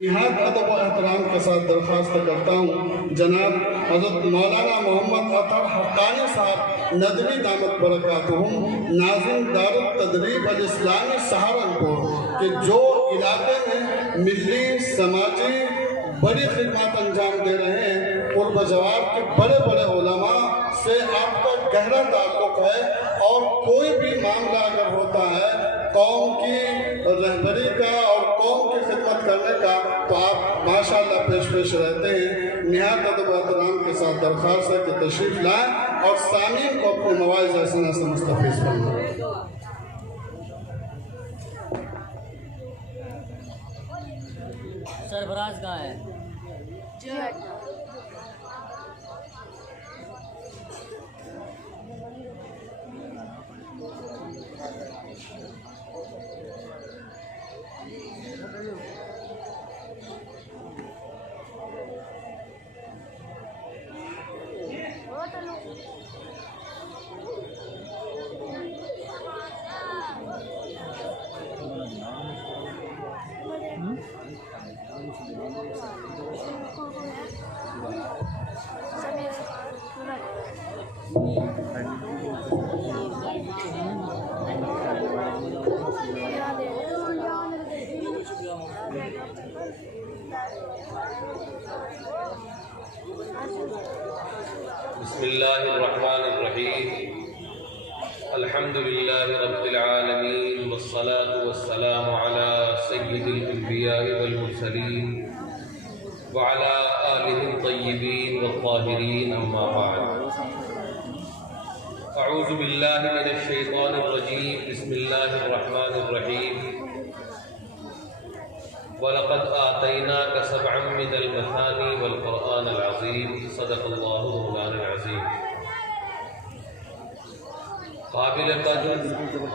نہایت ادب و احترام کے ساتھ درخواست کرتا ہوں جناب حضرت مولانا محمد اطہر حقانی صاحب ندوی دامت برکاتہم ناظم دار التدریب الاسلامی سہارنپور کہ جو علاقے میں ملی سماجی بڑی خدمات انجام دے رہے ہیں، قرب جوار کے بڑے بڑے علماء سے آپ کا گہرا تعلق ہے، اور کوئی بھی معاملہ اگر ہوتا ہے قوم کی رہبری کا اور قوم کی خدمت کرنے کا تو آپ ماشاءاللہ پیش رہتے ہیں۔ نہایت ادب و احترام کے ساتھ درخواست ہے کہ تشریف لائیں اور سامعین کو اپنے مواعظ حسنہ سے مستفیض فرمائیں۔ سرفراز کہاں ہے؟ بسم اللہ الرحمن الرحیم الحمد للہ رب العالمین والصلاة والسلام علی سید الانبیاء والمرسلین وعلی آلہ الطیبین والطاہرین اما بعد اعوذ باللہ من الشیطان الرجیم بسم اللہ الرحمن الرحیم وَلَقَدْ آتَيْنَاكَ سَبْعًا مِّنَ الْمَثَانِي وَالْقُرْآنَ الْعَظِيمِ صدق اللہ مولانا العظیم۔ قابل قدر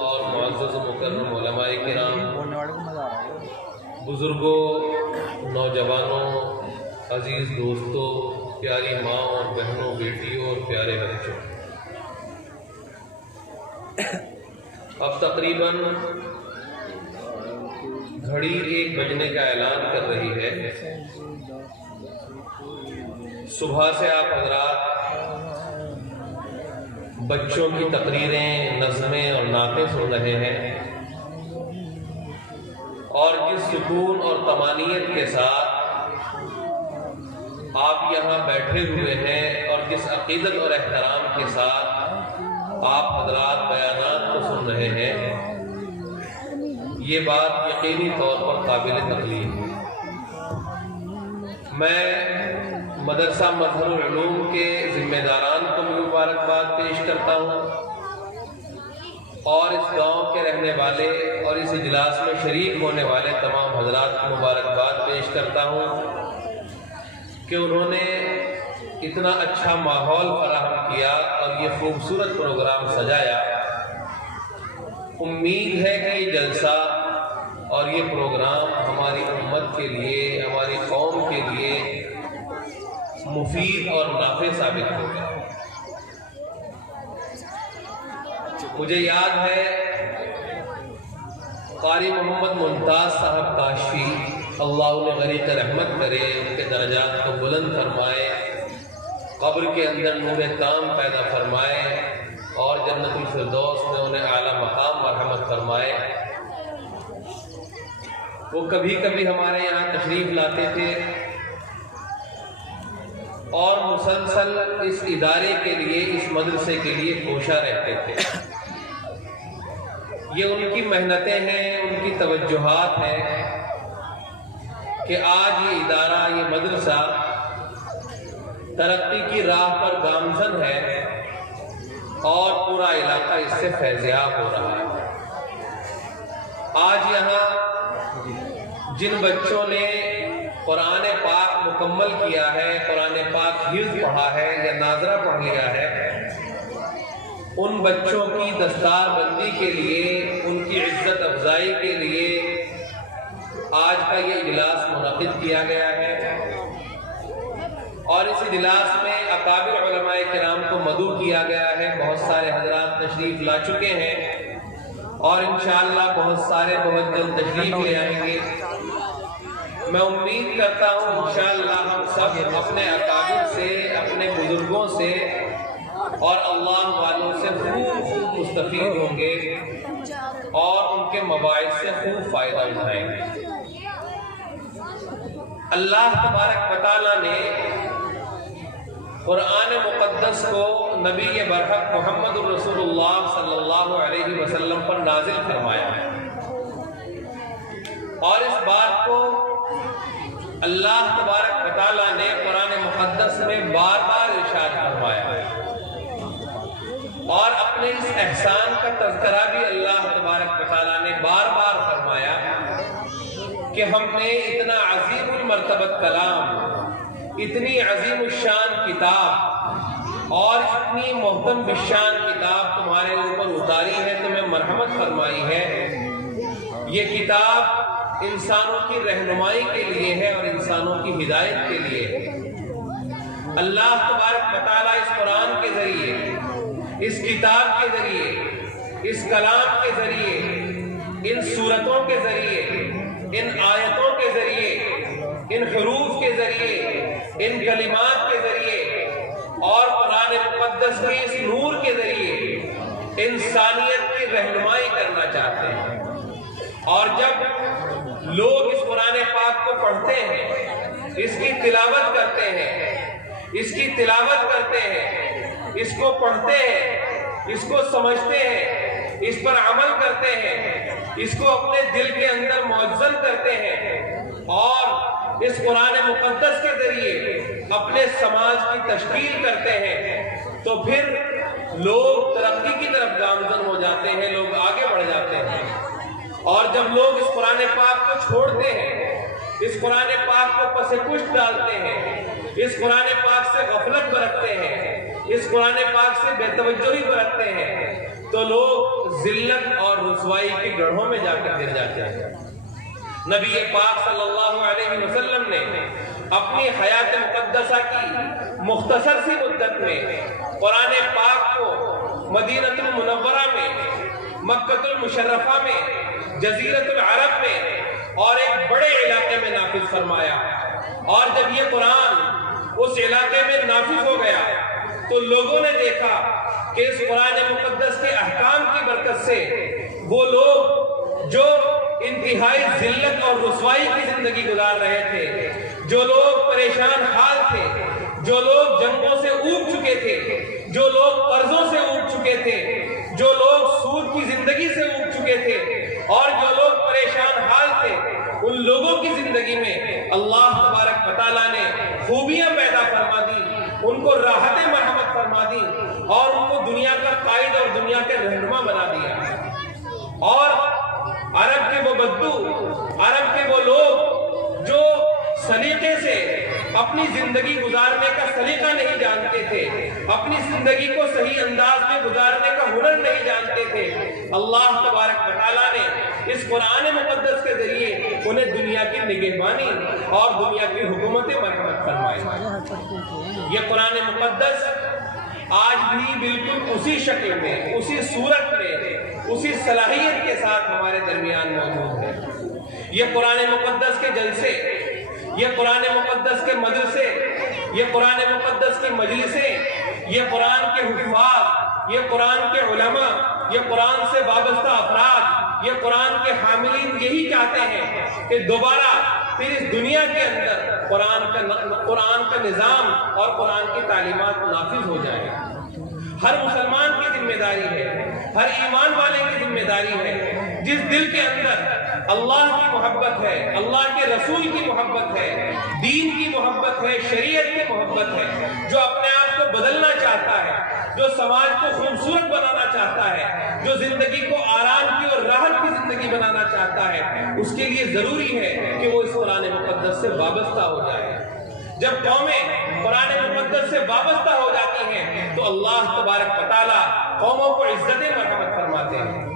اور معزز مکرم علماء کرام، بزرگوں، نوجوانوں، عزیز دوستوں، پیاری ماں اور بہنوں، بیٹیوں اور پیارے بچوں، اب تقریباً گھڑی 1 بجنے کا اعلان کر رہی ہے۔ صبح سے آپ حضرات بچوں کی تقریریں، نظمیں اور نعتیں سن رہے ہیں، اور جس سکون اور طمانینت کے ساتھ آپ یہاں بیٹھے ہوئے ہیں اور جس عقیدت اور احترام کے ساتھ آپ حضرات بیانات کو سن رہے ہیں، یہ بات یقینی طور پر قابل تکلیف ہے۔ میں مدرسہ مظہر العلوم کے ذمہ داران کو بھی مبارکباد پیش کرتا ہوں، اور اس گاؤں کے رہنے والے اور اس اجلاس میں شریک ہونے والے تمام حضرات کو مبارکباد پیش کرتا ہوں کہ انہوں نے اتنا اچھا ماحول فراہم کیا اور یہ خوبصورت پروگرام سجایا۔ امید ہے کہ یہ جلسہ اور یہ پروگرام ہماری امت کے لیے، ہماری قوم کے لیے مفید اور نافع ثابت ہوگا۔ مجھے یاد ہے قاری محمد ممتاز صاحب کاشفی، اللہ انہیں غریق رحمت کرے، ان کے درجات کو بلند فرمائے، قبر کے اندر نور تام پیدا فرمائے اور جنت الفردوس میں انہیں اعلیٰ مقام مرحمت فرمائے۔ وہ کبھی کبھی ہمارے یہاں تشریف لاتے تھے اور مسلسل اس ادارے کے لیے، اس مدرسے کے لیے کوشاں رہتے تھے۔ یہ ان کی محنتیں ہیں، ان کی توجہات ہیں کہ آج یہ ادارہ، یہ مدرسہ ترقی کی راہ پر گامزن ہے اور پورا علاقہ اس سے فیضیاب ہو رہا ہے۔ آج یہاں جن بچوں نے قرآن پاک مکمل کیا ہے، قرآن پاک حفظ پڑھا ہے یا ناظرہ پڑھ لیا ہے، ان بچوں کی دستار بندی کے لیے، ان کی عزت افزائی کے لیے آج کا یہ اجلاس منعقد کیا گیا ہے، اور اس اجلاس میں اکابر علماء کرام کو مدعو کیا گیا ہے۔ بہت سارے حضرات تشریف لا چکے ہیں اور انشاءاللہ بہت سارے بہت جلد تشریف لے آئیں گے۔ میں امید کرتا ہوں انشاءاللہ ہم سب اپنے اکابر سے، اپنے بزرگوں سے اور اللہ والوں سے خوب مستفید ہوں گے اور ان کے مواعظ سے خوب فائدہ اٹھائیں گے۔ اللہ تبارک و تعالیٰ نے قرآن مقدس کو نبی برحق محمد الرسول اللہ صلی اللہ علیہ وسلم پر نازل فرمایا ہے، اور اس بات کو اللہ تبارک و تعالیٰ نے قرآن مقدس میں بار بار ارشاد فرمایا ہے، اور اپنے اس احسان کا تذکرہ بھی اللہ تبارک و تعالیٰ نے بار بار فرمایا کہ ہم نے اتنا عظیم المرتبت کلام، اتنی عظیم الشان کتاب اور اتنی محتم بالشان کتاب تمہارے اوپر اتاری ہے، تمہیں مرحمت فرمائی ہے۔ یہ کتاب انسانوں کی رہنمائی کے لیے ہے اور انسانوں کی ہدایت کے لیے ہے۔ اللہ تبارک و تعالیٰ اس قرآن کے ذریعے، اس کتاب کے ذریعے، اس کلام کے ذریعے، ان سورتوں کے ذریعے، ان آیتوں کے ذریعے، ان حروف کے ذریعے، ان کلمات کے ذریعے اور قرآن مقدس کے اس نور کے ذریعے انسانیت کی رہنمائی کرنا چاہتے ہیں۔ اور جب لوگ اس قرآن پاک کو پڑھتے ہیں، اس کی تلاوت کرتے ہیں، اس کی تلاوت کرتے ہیں، اس کو پڑھتے ہیں، اس کو سمجھتے ہیں، اس پر عمل کرتے ہیں، اس کو اپنے دل کے اندر معزز کرتے ہیں اور اس قرآن مقدس کے ذریعے اپنے سماج کی تشکیل کرتے ہیں، تو پھر لوگ ترقی کی طرف گامزن ہو جاتے ہیں، لوگ آگے بڑھ جاتے ہیں۔ اور جب لوگ اس قرآن پاک کو چھوڑتے ہیں، اس قرآن پاک کو پس پشت ڈالتے ہیں، اس قرآن پاک سے غفلت برتتے ہیں، اس قرآن پاک سے بے توجہی برتتے ہیں، تو لوگ ذلت اور رسوائی کے گڑھوں میں جا کر گر جاتے ہیں۔ نبی پاک صلی اللہ علیہ وسلم نے اپنی حیات مقدسہ کی مختصر سی مدت میں قرآن پاک کو مدینہ المنورہ میں، مکہ المشرفہ میں، جزیرۃ العرب میں اور ایک بڑے علاقے میں نافذ فرمایا۔ اور جب یہ قرآن اس علاقے میں نافذ ہو گیا تو لوگوں نے دیکھا کہ اس قرآن مقدس کے احکام کی برکت سے وہ لوگ جو انتہائی ذلت اور رسوائی کی زندگی گزار رہے تھے، جو لوگ پریشان حال تھے، جو لوگ جنگوں سے اوب چکے تھے، جو لوگ قرضوں سے اوب چکے تھے، جو لوگ سود کی زندگی سے اوب چکے تھے اور جو لوگ پریشان حال تھے، ان لوگوں کی زندگی میں اللہ تبارک و تعالیٰ نے خوبیاں پیدا فرما دی، ان کو راحت مرحمت فرما دی اور ان کو دنیا کا قائد اور دنیا کے رہنما بنا دیا۔ اور عرب کے وہ بدو، عرب کے وہ لوگ جو سلیقے سے اپنی زندگی گزارنے کا سلیقہ نہیں جانتے تھے، اپنی زندگی کو صحیح انداز میں گزارنے کا ہنر نہیں جانتے تھے، اللہ تبارک و تعالیٰ نے اس قرآن مقدس کے ذریعے انہیں دنیا کی نگہبانی اور دنیا کی حکومت مرحمت فرمائی۔ یہ قرآن مقدس آج بھی بالکل اسی شکل میں، اسی صورت میں، اسی صلاحیت کے ساتھ ہمارے درمیان موجود ہے۔ یہ قرآن مقدس کے جلسے، یہ قرآن مقدس کے مدرسے، یہ قرآن مقدس کی مجلسیں، یہ قرآن کے حفاظ، یہ قرآن کے علماء، یہ قرآن سے وابستہ افراد، یہ قرآن کے حاملین یہی چاہتے ہیں کہ دوبارہ پھر اس دنیا کے اندر قرآن کا نظام اور قرآن کی تعلیمات نافذ ہو جائے۔ ہر مسلمان کی ذمہ داری ہے، ہر ایمان والے کی ذمہ داری ہے، جس دل کے اندر اللہ کی محبت ہے، اللہ کے رسول کی محبت ہے، دین کی محبت ہے، شریعت کی محبت ہے، جو اپنے آپ کو بدلنا چاہتا ہے، جو سماج کو خوبصورت بنانا چاہتا ہے، جو زندگی کو آرام کی اور راحت کی زندگی بنانا چاہتا ہے، اس کے لیے ضروری ہے کہ وہ اس قرآن مقدس سے وابستہ ہو جائے۔ جب قومیں قرآن مقدس سے وابستہ ہو جاتی ہیں تو اللہ تبارک و تعالیٰ قوموں کو عزت مرحمت فرماتے ہیں۔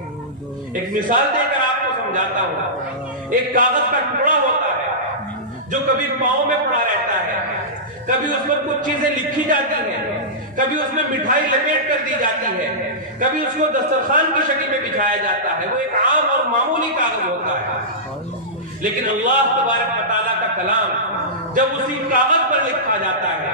ایک مثال دے کر آپ کو سمجھاتا ہوں۔ ایک کاغذ کا ٹکڑا ہوتا ہے جو کبھی پاؤں میں پڑا رہتا ہے، کبھی اس پر کچھ چیزیں لکھی جاتی ہیں، کبھی اس میں مٹھائی لپیٹ کر دی جاتی ہے، کبھی اس کو دسترخوان کی شکل میں بچھایا جاتا ہے، وہ ایک عام اور معمولی کاغذ ہوتا ہے۔ لیکن اللہ تبارک و تعالیٰ کا کلام جب اسی کاغذ پر لکھا جاتا ہے،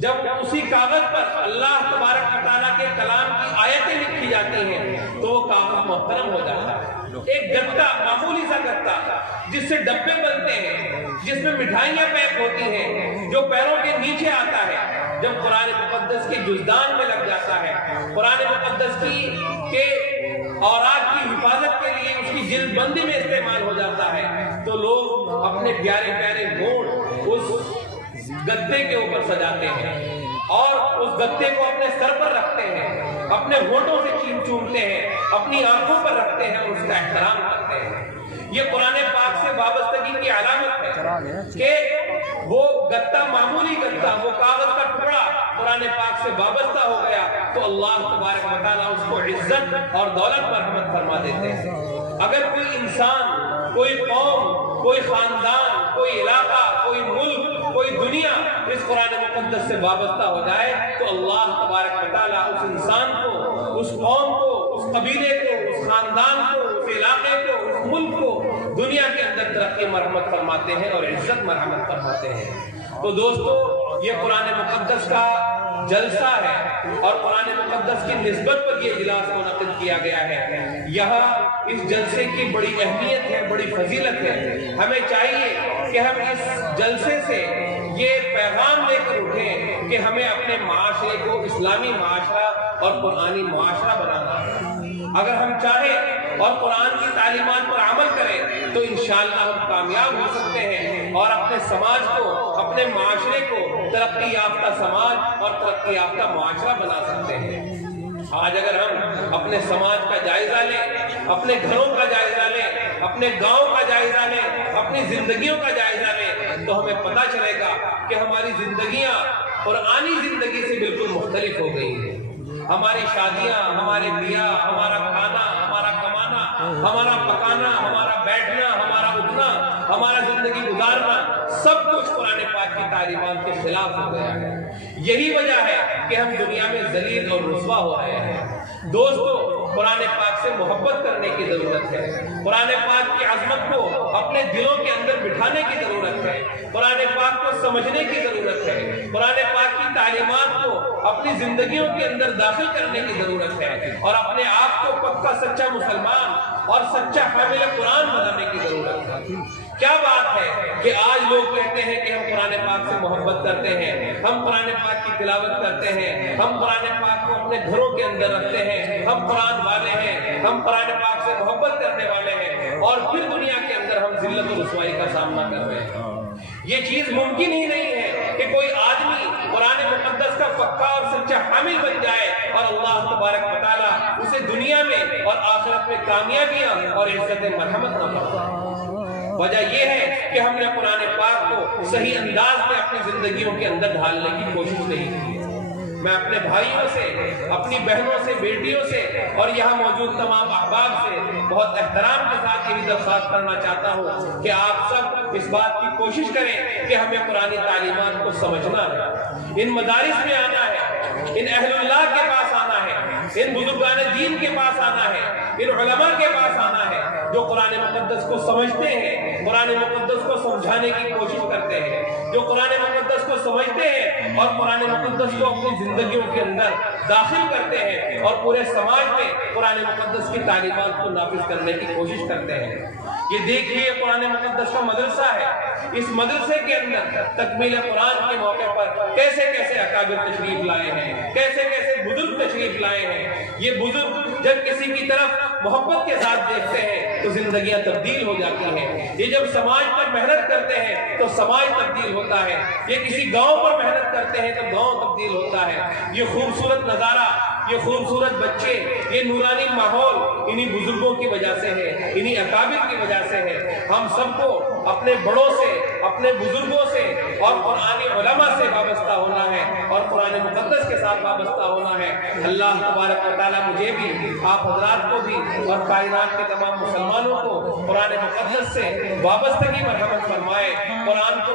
جب اسی کاغذ پر اللہ تبارک و تعالیٰ کے کلام کی آیتیں لکھی جاتی ہیں تو وہ کاغذ محترم ہو جاتا ہے۔ ایک گتا، معمولی سا گتا جس سے ڈبے بنتے ہیں، جس میں مٹھائیاں پیک ہوتی ہیں، جو پیروں کے نیچے آتا ہے، جب قرآن مقدس کے جزدان میں لگ جاتا ہے، قرآن مقدس کے اوراق کی حفاظت کے لیے اس کی جلد بندی میں استعمال ہو جاتا ہے، تو لوگ اپنے پیارے پیارے ہونٹ اس گدے کے اوپر سجاتے ہیں اور اس گدے کو اپنے سر پر رکھتے ہیں، اپنے ہونٹوں سے چومتے ہیں، اپنی آنکھوں پر رکھتے ہیں اور اس کا احترام کرتے ہیں۔ یہ قرآن پاک سے وابستگی کی علامت ہے کہ وہ گتا، معمولی گتا، وہ کاغذ کا ٹکڑا قرآن پاک سے وابستہ ہو گیا تو اللہ تبارک و تعالیٰ اس کو عزت اور دولت مرحمت فرما دیتے ہیں۔ اگر کوئی انسان، کوئی قوم، کوئی خاندان، کوئی علاقہ، کوئی ملک، کوئی دنیا اس قرآن مقدس سے وابستہ ہو جائے تو اللہ تبارک و تعالیٰ اس انسان کو، اس قوم کو، اس قبیلے کو، اس خاندان کو، اس علاقے کو، اس ملک کو دنیا کے اندر ترقی مرحمت فرماتے ہیں اور عزت مرحمت فرماتے ہیں۔ تو دوستو، یہ قرآن مقدس کا جلسہ ہے اور قرآن مقدس کی نسبت پر یہ اجلاس منعقد کیا گیا ہے۔ یہاں اس جلسے کی بڑی اہمیت ہے، بڑی فضیلت ہے۔ ہمیں چاہیے کہ ہم اس جلسے سے یہ پیغام لے کر اٹھیں کہ ہمیں اپنے معاشرے کو اسلامی معاشرہ اور قرآنی معاشرہ بنانا ہے۔ اگر ہم چاہیں اور قرآن کی تعلیمات پر عمل کریں تو انشاءاللہ ہم کامیاب ہو سکتے ہیں اور اپنے سماج کو، اپنے معاشرے کو ترقی یافتہ سماج اور ترقی یافتہ معاشرہ بنا سکتے ہیں۔ آج اگر ہم اپنے سماج کا جائزہ لیں، اپنے گھروں کا جائزہ لیں، اپنے گاؤں کا جائزہ لیں، اپنی زندگیوں کا جائزہ لیں تو ہمیں پتہ چلے گا کہ ہماری زندگیاں قرآنی زندگی سے بالکل مختلف ہو گئی ہیں۔ ہماری شادیاں، ہمارے بیاہ، ہمارا کھانا، ہمارا کمانا، ہمارا پکانا، ہمارا بیٹھنا، ہمارا اٹھنا، ہمارا زندگی گزارنا سب کچھ قرآن پاک کی تعلیمات کے خلاف ہو گیا ہے۔ یہی وجہ ہے کہ ہم دنیا میں ذلیل اور رسوا ہو رہے ہیں۔ دوستو، قرآن پاک سے محبت کرنے کی ضرورت ہے، قرآن پاک کی عظمت کو اپنے دلوں کے اندر بٹھانے کی ضرورت ہے، قرآن پاک کو سمجھنے کی ضرورت ہے، قرآن پاک کی تعلیمات کو اپنی زندگیوں کے اندر داخل کرنے کی ضرورت ہے اور اپنے آپ کو پکا سچا مسلمان اور سچا حامل قرآن بنانے کی ضرورت ہے۔ کیا بات ہے کہ آج لوگ کہتے ہیں کہ ہم قرآن پاک سے محبت کرتے ہیں، ہم قرآن پاک کی تلاوت کرتے ہیں، ہم قرآن پاک کو اپنے گھروں کے اندر رکھتے ہیں، ہم قرآن والے ہیں، ہم قرآن پاک سے محبت کرنے والے ہیں، اور پھر دنیا کے اندر ہم ذلت و رسوائی کا سامنا کر رہے ہیں۔ یہ چیز ممکن ہی نہیں ہے کہ کوئی آدمی قرآن مقدس کا پکا اور سچا حامل بن جائے اور اللہ تبارک و تعالیٰ اسے دنیا میں اور آخرت میں کامیابیاں اور عزت مرحمت نہ فرمائے۔ وجہ یہ ہے کہ ہم نے قرآن پاک کو صحیح انداز میں اپنی زندگیوں کے اندر ڈھالنے کی کوشش نہیں کی۔ میں اپنے بھائیوں سے، اپنی بہنوں سے، بیٹیوں سے اور یہاں موجود تمام احباب سے بہت احترام کے ساتھ یہی درخواست کرنا چاہتا ہوں کہ آپ سب اس بات کی کوشش کریں کہ ہمیں قرآنی تعلیمات کو سمجھنا ہے، ان مدارس میں آنا ہے، ان اہل اللہ کے پاس آنا ہے، ان بزرگان دین کے پاس آنا ہے، ان علماء کے پاس آنا ہے جو قرآن مقدس کو سمجھتے ہیں، قرآن مقدس کو سمجھانے کی کوشش کرتے ہیں، جو قرآن مقدس کو سمجھتے ہیں اور قرآن مقدس کو اپنی زندگیوں کے اندر داخل کرتے ہیں اور پورے سماج میں قرآن مقدس کی تعلیمات کو نافذ کرنے کی کوشش کرتے ہیں۔ یہ دیکھیے قرآن مقدس کا مدرسہ ہے، اس مدرسے کے اندر تکمیل قرآن کے موقع پر کیسے کیسے اکابر تشریف لائے ہیں، کیسے کیسے بزرگ تشریف لائے ہیں۔ یہ بزرگ جب کسی کی طرف محبت کے ساتھ دیکھتے ہیں تو زندگیاں تبدیل ہو جاتی ہیں، یہ جب سماج پر محنت کرتے ہیں تو سماج تبدیل ہوتا ہے، یہ کسی گاؤں پر محنت کرتے ہیں تو گاؤں تبدیل ہوتا ہے۔ یہ خوبصورت نظارہ، یہ خوبصورت بچے، یہ نورانی ماحول انہی بزرگوں کی وجہ سے ہے، انہی اکابر کی وجہ سے ہے۔ ہم سب کو اپنے بڑوں سے، اپنے بزرگوں سے اور قرآنی علماء سے وابستہ ہونا ہے اور قرآن مقدس کے ساتھ وابستہ ہونا ہے۔ اللہ تبارک و تعالیٰ مجھے بھی، آپ حضرات کو بھی اور کائنات کے تمام مسلمانوں کو قرآن مقدس سے وابستگی مرحمت فرمائے، قرآن کو